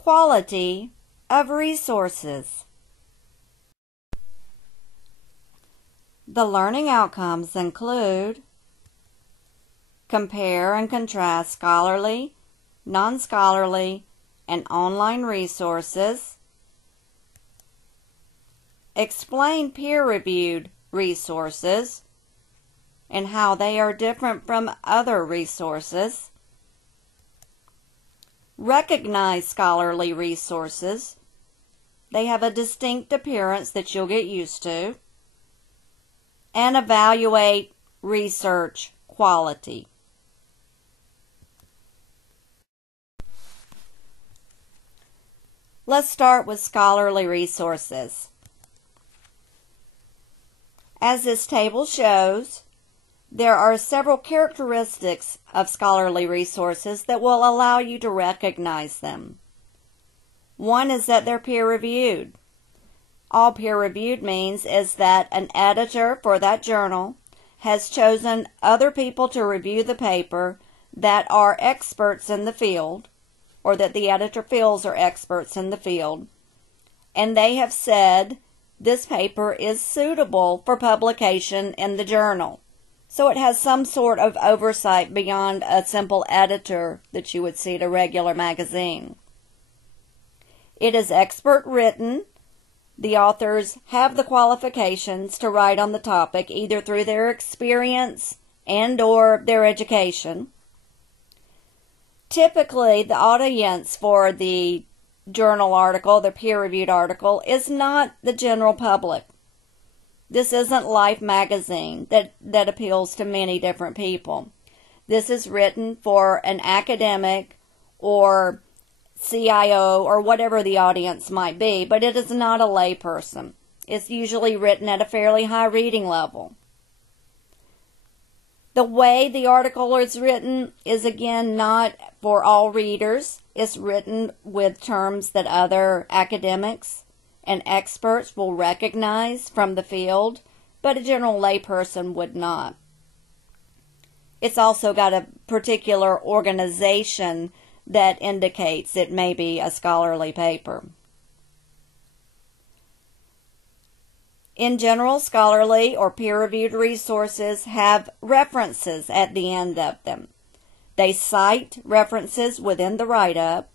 quality of resources. The learning outcomes include compare and contrast scholarly, non-scholarly, and online resources, explain peer-reviewed resources and how they are different from other resources, recognize scholarly resources. They have a distinct appearance that you'll get used to, and evaluate research quality. Let's start with scholarly resources. As this table shows, there are several characteristics of scholarly resources that will allow you to recognize them. One is that they're peer-reviewed. All peer-reviewed means is that an editor for that journal has chosen other people to review the paper that are experts in the field, or that the editor feels are experts in the field, and they have said this paper is suitable for publication in the journal. So it has some sort of oversight beyond a simple editor that you would see at a regular magazine. It is expert written. The authors have the qualifications to write on the topic either through their experience and or their education. Typically, the audience for the journal article, the peer-reviewed article, is not the general public. This isn't Life magazine that appeals to many different people. This is written for an academic or CIO or whatever the audience might be, but it is not a layperson. It's usually written at a fairly high reading level. The way the article is written is, again, not for all readers. It's written with terms that other academics and experts will recognize from the field, but a general layperson would not. It's also got a particular organization that indicates it may be a scholarly paper. In general, scholarly or peer-reviewed resources have references at the end of them. They cite references within the write-up,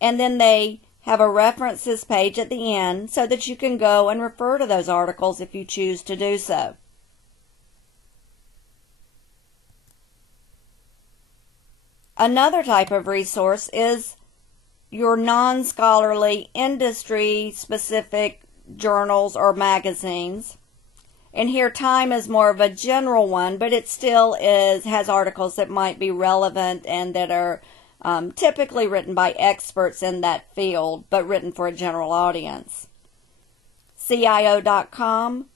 and then they have a references page at the end so that you can go and refer to those articles if you choose to do so. Another type of resource is your non-scholarly, industry-specific journals or magazines. And here Time is more of a general one, but it still has articles that might be relevant and that are typically written by experts in that field, but written for a general audience. CIO.com,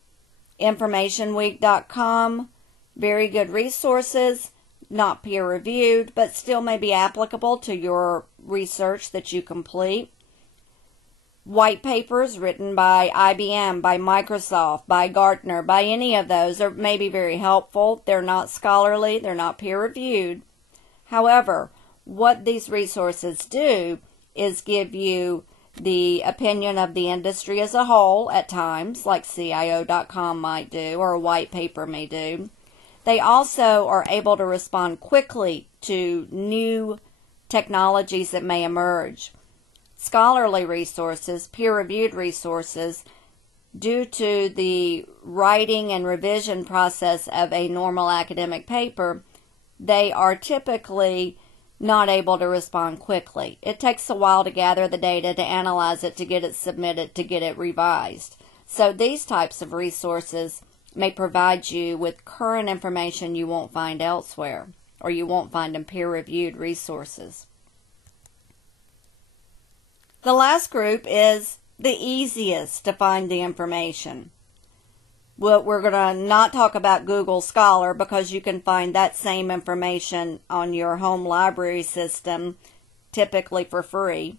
InformationWeek.com, very good resources, not peer-reviewed, but still may be applicable to your research that you complete. White papers written by IBM, by Microsoft, by Gartner, by any of those are maybe very helpful. They're not scholarly, they're not peer-reviewed. However, what these resources do is give you the opinion of the industry as a whole at times, like CIO.com might do, or a white paper may do. They also are able to respond quickly to new technologies that may emerge. Scholarly resources, peer-reviewed resources, due to the writing and revision process of a normal academic paper, they are typically not able to respond quickly. It takes a while to gather the data, to analyze it, to get it submitted, to get it revised. So these types of resources may provide you with current information you won't find elsewhere, or you won't find in peer-reviewed resources. The last group is the easiest to find the information. Well, we're going to not talk about Google Scholar because you can find that same information on your home library system, typically for free.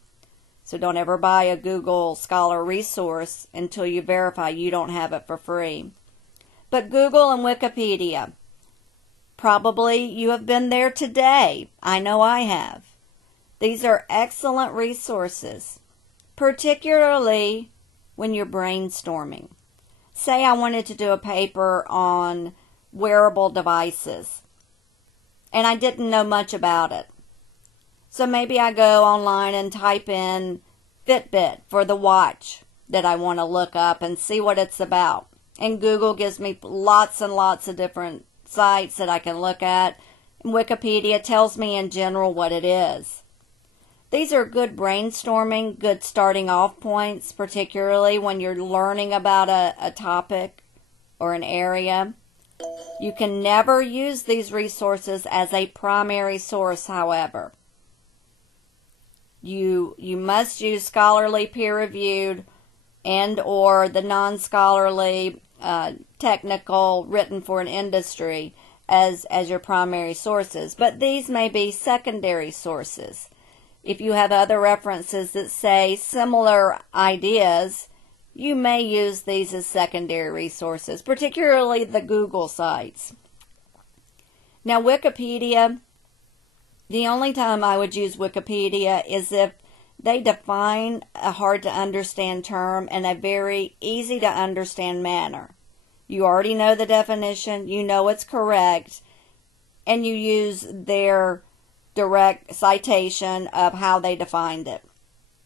So don't ever buy a Google Scholar resource until you verify you don't have it for free. But Google and Wikipedia, probably you have been there today. I know I have. These are excellent resources, particularly when you're brainstorming. Say I wanted to do a paper on wearable devices, and I didn't know much about it. So maybe I go online and type in Fitbit for the watch that I want to look up and see what it's about. And Google gives me lots and lots of different sites that I can look at. And Wikipedia tells me in general what it is. These are good brainstorming, good starting off points, particularly when you're learning about a topic or an area. You can never use these resources as a primary source, however. You must use scholarly, peer-reviewed, and or the non-scholarly, technical, written for an industry as your primary sources. But these may be secondary sources. If you have other references that say similar ideas, you may use these as secondary resources, particularly the Google sites. Now, Wikipedia, the only time I would use Wikipedia is if they define a hard-to-understand term in a very easy-to-understand manner. You already know the definition, you know it's correct, and you use their direct citation of how they defined it.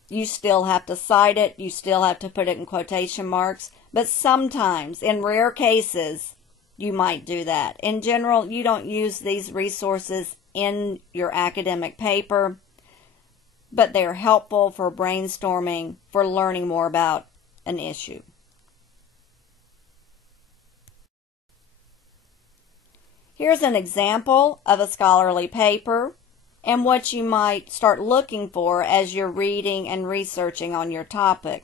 You still have to cite it, you still have to put it in quotation marks, but sometimes, in rare cases, you might do that. In general, you don't use these resources in your academic paper, but they're helpful for brainstorming, for learning more about an issue. Here's an example of a scholarly paper and what you might start looking for as you're reading and researching on your topic.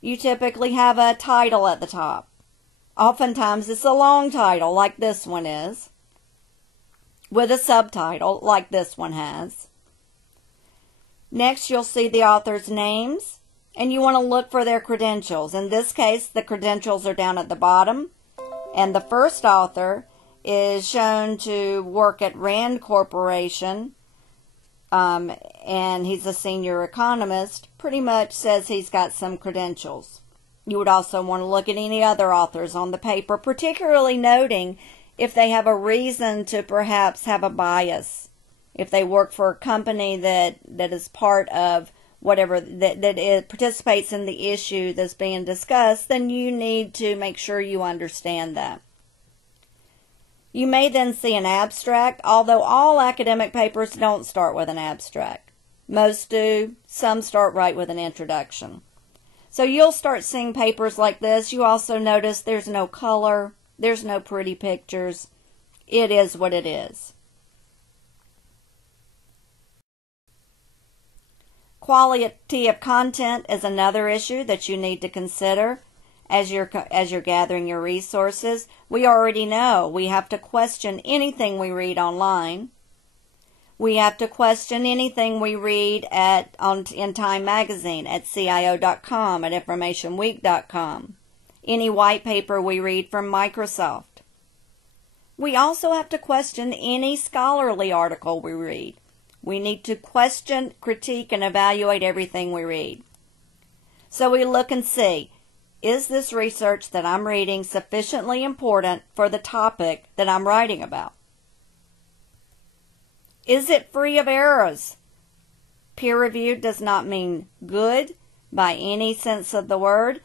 You typically have a title at the top. Oftentimes it's a long title like this one is, with a subtitle like this one has. Next, you'll see the author's names, and you want to look for their credentials. In this case, the credentials are down at the bottom, and the first author is shown to work at Rand Corporation, and he's a senior economist. Pretty much says he's got some credentials. You would also want to look at any other authors on the paper, particularly noting if they have a reason to perhaps have a bias. If they work for a company that is part of whatever, that it participates in the issue that's being discussed, then you need to make sure you understand that. You may then see an abstract, although all academic papers don't start with an abstract. Most do. Some start right with an introduction. So you'll start seeing papers like this. You also notice there's no color, there's no pretty pictures. It is what it is. Quality of content is another issue that you need to consider as you're gathering your resources. We already know we have to question anything we read online. We have to question anything we read in Time Magazine, at CIO.com, at InformationWeek.com, any white paper we read from Microsoft. We also have to question any scholarly article we read. We need to question, critique, and evaluate everything we read. So we look and see, is this research that I'm reading sufficiently important for the topic that I'm writing about? Is it free of errors? Peer-reviewed does not mean good by any sense of the word.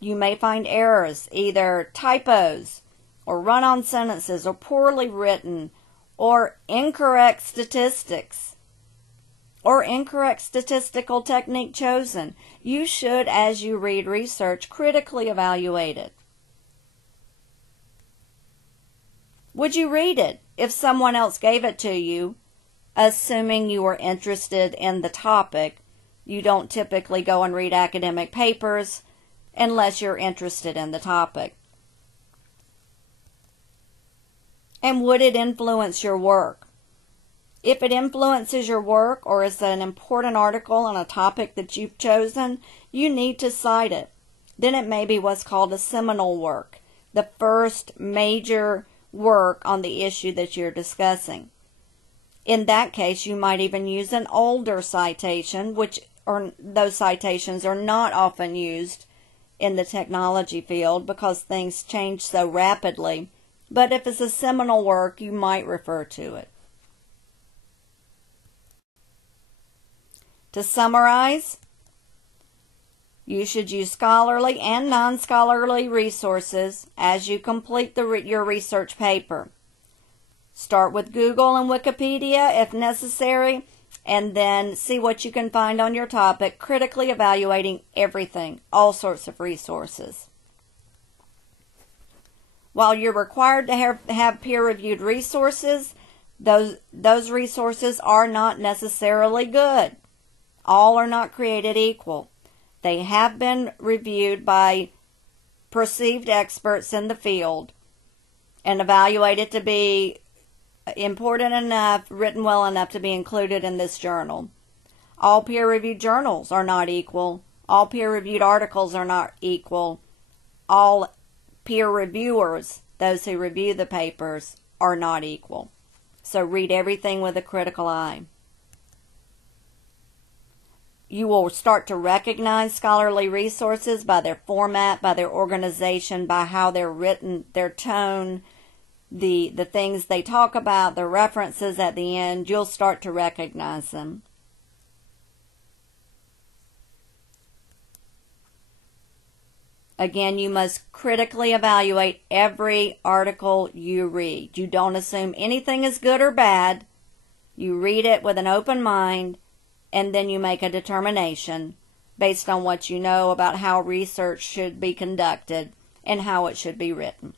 You may find errors, either typos, or run-on sentences, or poorly written, or incorrect statistics, or incorrect statistical technique chosen. You should, as you read research, critically evaluate it. Would you read it if someone else gave it to you, assuming you were interested in the topic? You don't typically go and read academic papers unless you're interested in the topic. And would it influence your work? If it influences your work or is an important article on a topic that you've chosen, you need to cite it. Then it may be what's called a seminal work, the first major work on the issue that you're discussing. In that case, you might even use an older citation, those citations are not often used in the technology field because things change so rapidly. But if it's a seminal work, you might refer to it. To summarize, you should use scholarly and non-scholarly resources as you complete your research paper. Start with Google and Wikipedia if necessary, and then see what you can find on your topic, critically evaluating everything, all sorts of resources. While you're required to have peer-reviewed resources, those resources are not necessarily good. All are not created equal. They have been reviewed by perceived experts in the field and evaluated to be important enough, written well enough to be included in this journal. All peer-reviewed journals are not equal. All peer-reviewed articles are not equal. All peer reviewers, those who review the papers, are not equal. So read everything with a critical eye. You will start to recognize scholarly resources by their format, by their organization, by how they're written, their tone, the things they talk about, the references at the end. You'll start to recognize them. Again, you must critically evaluate every article you read. You don't assume anything is good or bad. You read it with an open mind, and then you make a determination based on what you know about how research should be conducted and how it should be written.